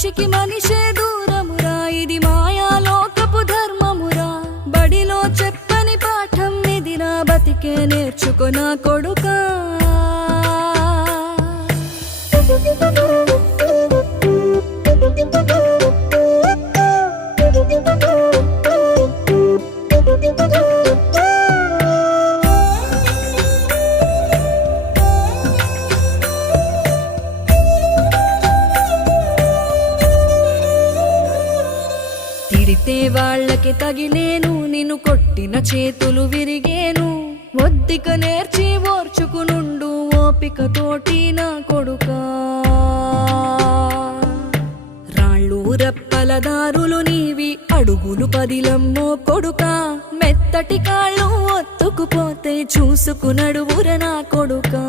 మనిషికి మనిషే దూరమురా, ఇది మాయాలోకపు ధర్మమురా. బడిలో చెప్పని పాఠం ఇదిరా, బతికే నేర్చుకో నా కొడుకా. తిడితే వాళ్ళకి తగిలేను, నిన్ను కొట్టిన చేతులు విరిగేను. ఒద్దిక నేర్చి ఓర్చుకునుండు ఓపికతోటి నా కొడుకా. రాళ్ళు రెప్పల దారులు నీవి, అడుగులు పదిలమ్మో కొడుకా. మెత్తటి కాళ్ళు ఒత్తుకుపోతే చూసుకునడువుర నా కొడుకా.